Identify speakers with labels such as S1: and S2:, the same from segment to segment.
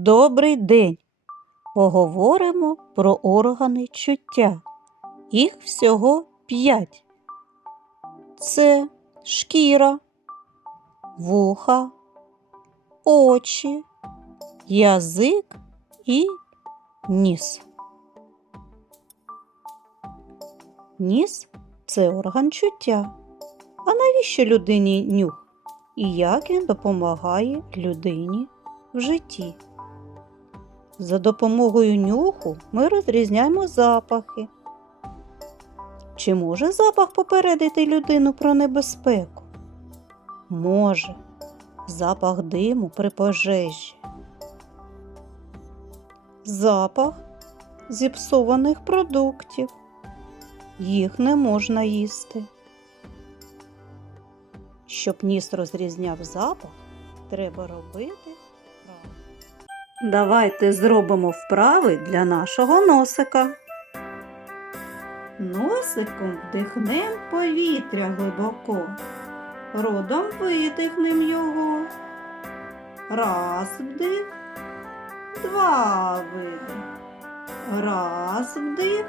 S1: Добрий день! Поговоримо про органи чуття. Їх всього п'ять. Це шкіра, вуха, очі, язик і ніс. Ніс це орган чуття. А навіщо людині нюх? І як він допомагає людині в житті? За допомогою нюху ми розрізняємо запахи. Чи може запах попередити людину про небезпеку? Може. Запах диму при пожежі. Запах зіпсованих продуктів. Їх не можна їсти. Щоб ніс розрізняв запах, треба робити. Давайте зробимо вправи для нашого носика. Носиком вдихнем повітря глибоко, родом видихнем його. Раз вдих, два видих. Раз вдих,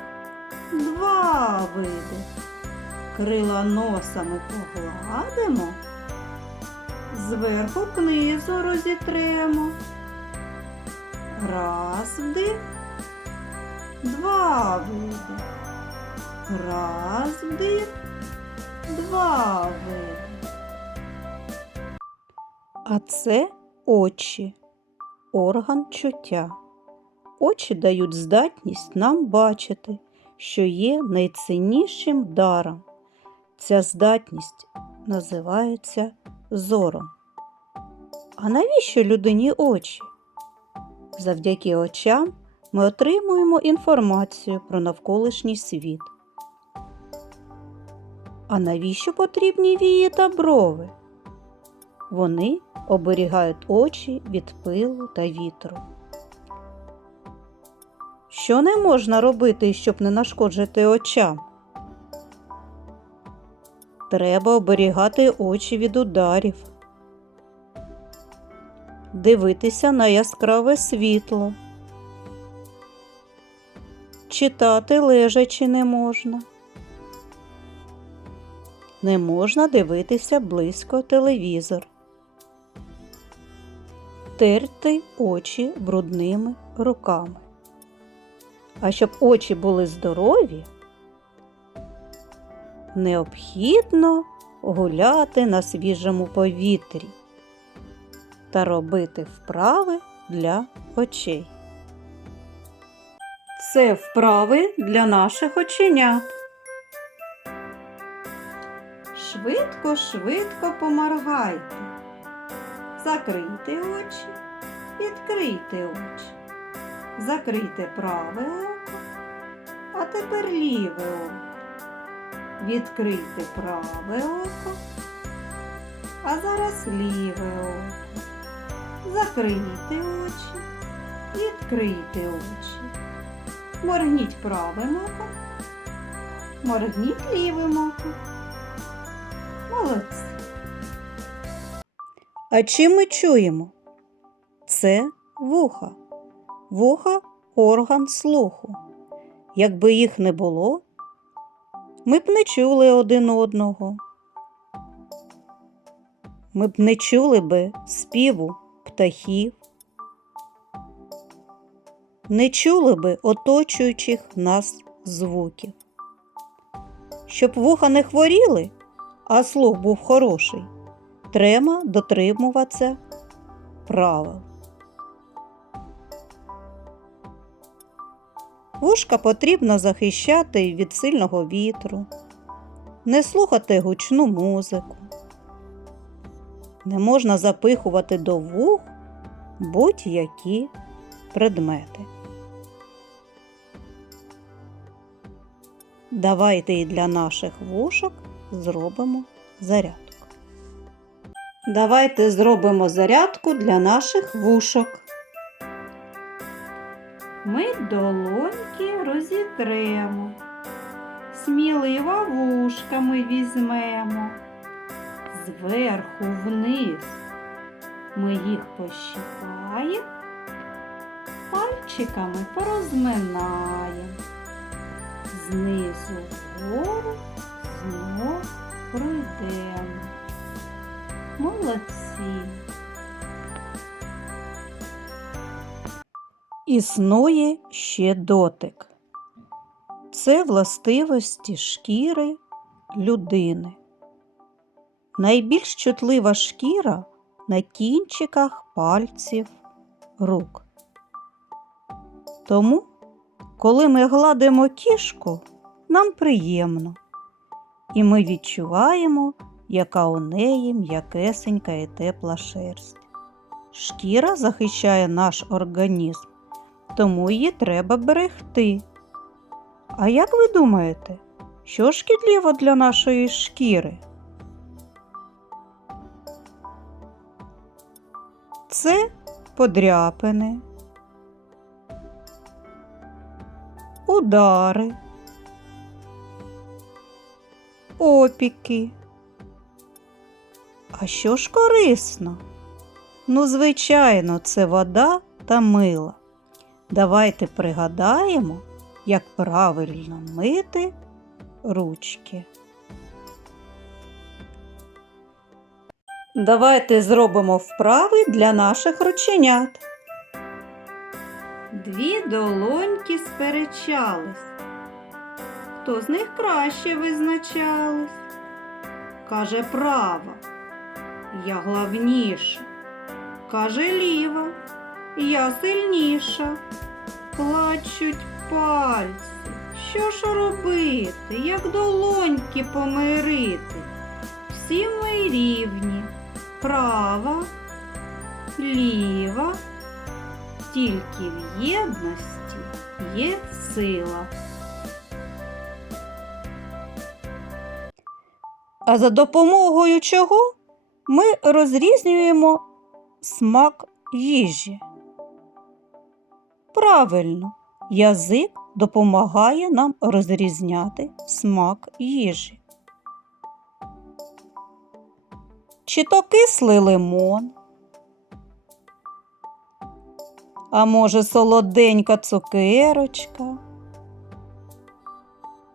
S1: два видих. Крила носа ми погладимо, зверху книзу розітремо. Раз вдих, два видих. Раз вдих, два видих. А це очі, орган чуття. Очі дають здатність нам бачити, що є найціннішим даром. Ця здатність називається зором. А навіщо людині очі? Завдяки очам ми отримуємо інформацію про навколишній світ. А навіщо потрібні вії та брови? Вони оберігають очі від пилу та вітру. Що не можна робити, щоб не нашкоджити очам? Треба оберігати очі від ударів, дивитися на яскраве світло. Читати лежачи не можна. Не можна дивитися близько телевізор. Терти очі брудними руками. А щоб очі були здорові, необхідно гуляти на свіжому повітрі та робити вправи для очей. Це вправи для наших оченят. Швидко, швидко поморгайте. Закрийте очі, відкрийте очі. Закрийте праве око, а тепер ліве око. Відкрийте праве око, а зараз ліве око. Закрийте очі, відкрийте очі. Моргніть правим оком, моргніть лівим оком. Молодці. А чим ми чуємо? Це вуха. Вуха орган слуху. Якби їх не було, ми б не чули один одного. Ми б не чули би співу птахів, не чули би оточуючих нас звуків. Щоб вуха не хворіли, а слух був хороший, треба дотримуватися правил. Вушка потрібно захищати від сильного вітру, не слухати гучну музику. Не можна запихувати до вух будь-які предмети. Давайте і для наших вушок зробимо зарядку. Давайте зробимо зарядку для наших вушок. Ми долоньки розітремо, сміливо вушками візьмемо, зверху вниз ми їх пощипаємо Пальчиками порозминаємо. Знизу вгору знов пройдемо. Молодці. Існує ще дотик. Це властивості шкіри людини. Найбільш чутлива шкіра на кінчиках пальців рук. Тому, коли ми гладимо кішку, нам приємно, і ми відчуваємо, яка у неї м'якесенька і тепла шерсть. Шкіра захищає наш організм, тому її треба берегти. А як ви думаєте, що шкідливо для нашої шкіри? Це подряпини, удари, опіки. А що ж корисно? Ну, звичайно, це вода та мило. Давайте пригадаємо, як правильно мити ручки. Давайте зробимо вправи для наших рученят. Дві долоньки сперечались. Хто з них краще визначались? Каже права, я главніша. Каже ліва, я сильніша. Плачуть пальці. Що ж робити, як долоньки помирити? Всі ми рівні. Права, ліва, тільки в єдності є сила. А за допомогою чого ми розрізнюємо смак їжі? Правильно, язик допомагає нам розрізняти смак їжі. Чи то кислий лимон, а може солоденька цукерочка.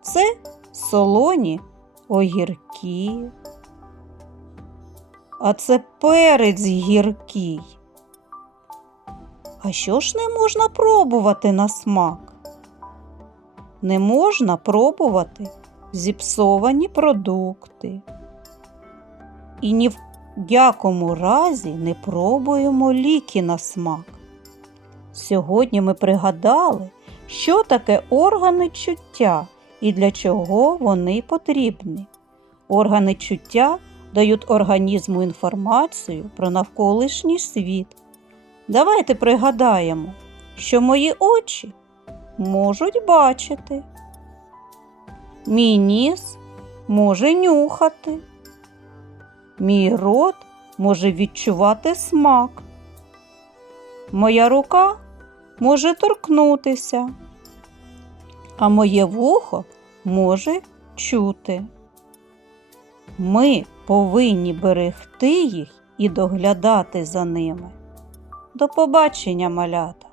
S1: Це солоні огірки. А це перець гіркий. А що ж не можна пробувати на смак? Не можна пробувати зіпсовані продукти. І ні в якому разі не пробуємо ліки на смак. Сьогодні ми пригадали, що таке органи чуття і для чого вони потрібні. Органи чуття дають організму інформацію про навколишній світ. Давайте пригадаємо, що мої очі можуть бачити. Мій ніс може нюхати. Мій рот може відчувати смак. Моя рука може торкнутися, а моє вухо може чути. Ми повинні берегти їх і доглядати за ними. До побачення, малята!